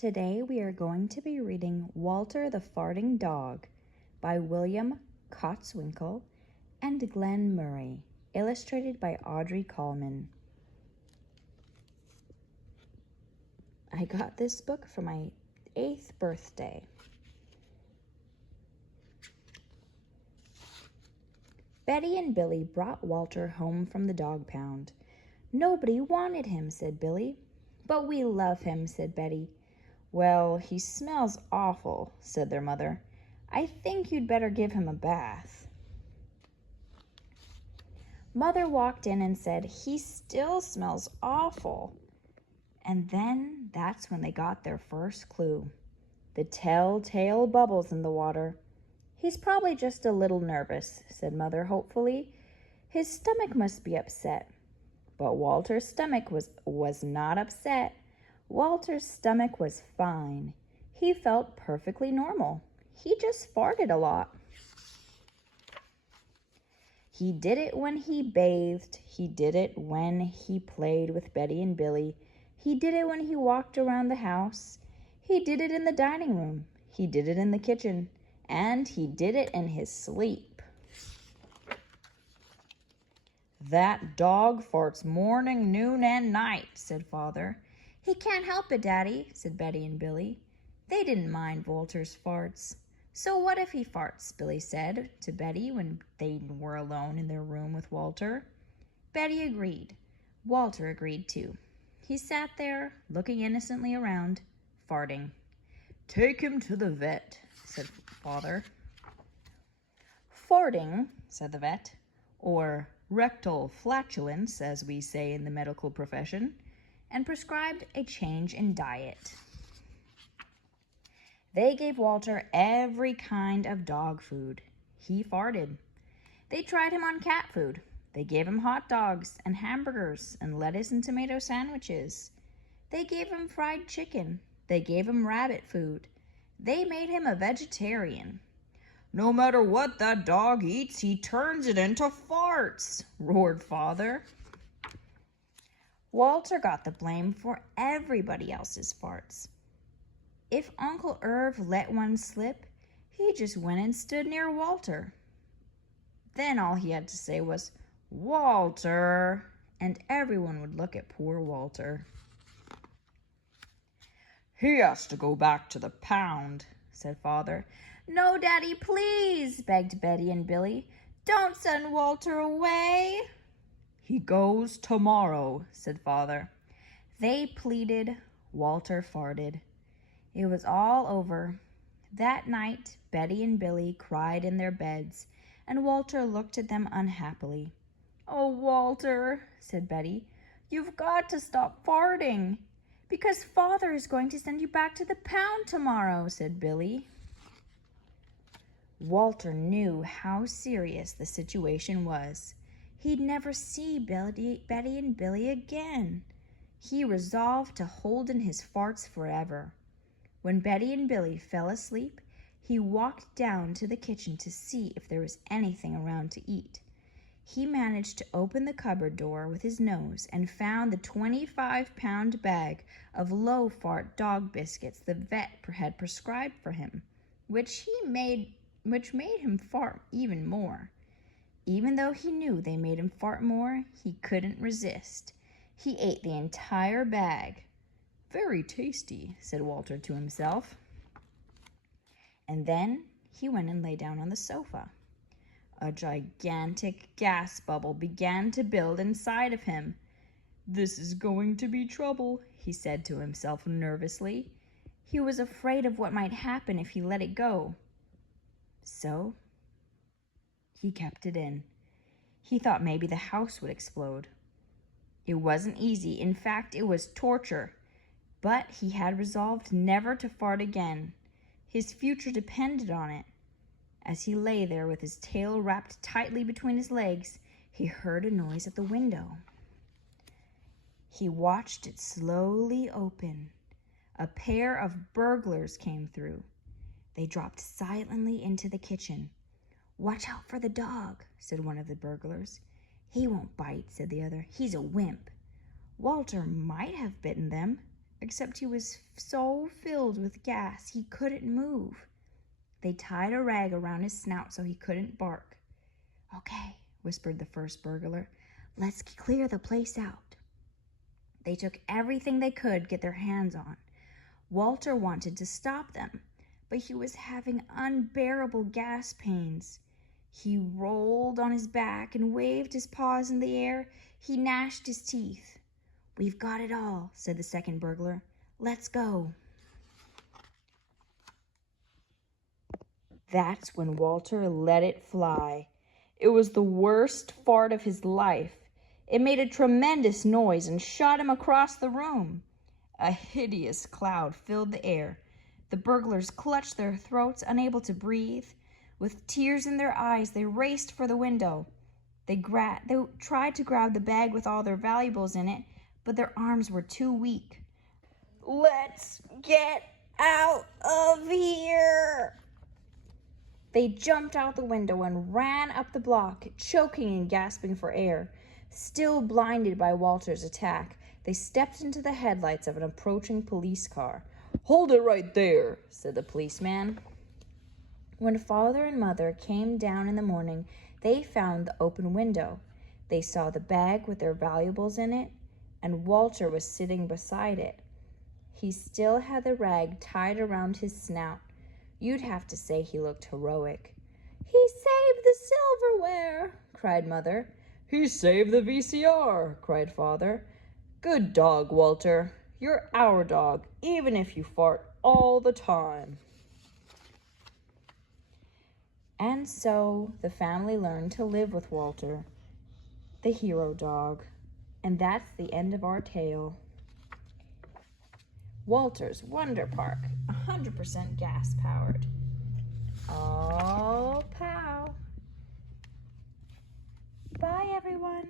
Today we are going to be reading Walter the Farting Dog by William Kotzwinkle and Glenn Murray, illustrated by Audrey Coleman. I got this book for my 8th birthday. Betty and Billy brought Walter home from the dog pound. "Nobody wanted him," said Billy. "But we love him," said Betty. "Well, he smells awful," said their mother. "I think you'd better give him a bath." Mother walked in and said, "He still smells awful." And then that's when they got their first clue. The telltale bubbles in the water. "He's probably just a little nervous," said Mother hopefully. "His stomach must be upset." But Walter's stomach was not upset. Walter's stomach was fine. He felt perfectly normal. He just farted a lot. He did it when he bathed. He did it when he played with Betty and Billy. He did it when he walked around the house. He did it in the dining room. He did it in the kitchen. And he did it in his sleep. "That dog farts morning, noon, and night," said Father. "He can't help it, Daddy," said Betty and Billy. They didn't mind Walter's farts. "So what if he farts?" Billy said to Betty when they were alone in their room with Walter. Betty agreed. Walter agreed too. He sat there, looking innocently around, farting. "Take him to the vet," said Father. "Farting," said the vet, or rectal flatulence, as we say in the medical profession, and prescribed a change in diet. They gave Walter every kind of dog food. He farted. They tried him on cat food. They gave him hot dogs and hamburgers and lettuce and tomato sandwiches. They gave him fried chicken. They gave him rabbit food. They made him a vegetarian. "No matter what that dog eats, he turns it into farts," roared Father. Walter got the blame for everybody else's farts. If Uncle Irv let one slip, he just went and stood near Walter. Then all he had to say was, "Walter," and everyone would look at poor Walter. "He has to go back to the pound," said Father. "No, Daddy, please," begged Betty and Billy. "Don't send Walter away." "He goes tomorrow," said Father. They pleaded. Walter farted. It was all over. That night, Betty and Billy cried in their beds, and Walter looked at them unhappily. "Oh, Walter," said Betty, "you've got to stop farting." "Because Father is going to send you back to the pound tomorrow," said Billy. Walter knew how serious the situation was. He'd never see Betty and Billy again. He resolved to hold in his farts forever. When Betty and Billy fell asleep, he walked down to the kitchen to see if there was anything around to eat. He managed to open the cupboard door with his nose and found the 25-pound bag of low-fart dog biscuits the vet had prescribed for him, which made him fart even more. Even though he knew they made him fart more, he couldn't resist. He ate the entire bag. "Very tasty," said Walter to himself. And then he went and lay down on the sofa. A gigantic gas bubble began to build inside of him. "This is going to be trouble," he said to himself nervously. He was afraid of what might happen if he let it go. So he kept it in. He thought maybe the house would explode. It wasn't easy. In fact, it was torture. But he had resolved never to fart again. His future depended on it. As he lay there with his tail wrapped tightly between his legs, he heard a noise at the window. He watched it slowly open. A pair of burglars came through. They dropped silently into the kitchen. "Watch out for the dog," said one of the burglars. "He won't bite," said the other. "He's a wimp." Walter might have bitten them, except he was so filled with gas he couldn't move. They tied a rag around his snout so he couldn't bark. "Okay," whispered the first burglar. "Let's clear the place out." They took everything they could get their hands on. Walter wanted to stop them, but he was having unbearable gas pains. He rolled on his back and waved his paws in the air. He gnashed his teeth. "We've got it all," said the second burglar. "Let's go." That's when Walter let it fly. It was the worst fart of his life. It made a tremendous noise and shot him across the room. A hideous cloud filled the air. The burglars clutched their throats, unable to breathe. With tears in their eyes, they raced for the window. They tried to grab the bag with all their valuables in it, but their arms were too weak. "Let's get out of here!" They jumped out the window and ran up the block, choking and gasping for air. Still blinded by Walter's attack, they stepped into the headlights of an approaching police car. "Hold it right there," said the policeman. When father and mother came down in the morning, they found the open window. They saw the bag with their valuables in it, and Walter was sitting beside it. He still had the rag tied around his snout. You'd have to say he looked heroic. "He saved the silverware," cried Mother. "He saved the VCR," cried Father. "Good dog, Walter. You're our dog, even if you fart all the time." And so the family learned to live with Walter, the hero dog. And that's the end of our tale. Walter's Wonder Park, 100% gas powered. Oh, pow. Bye, everyone.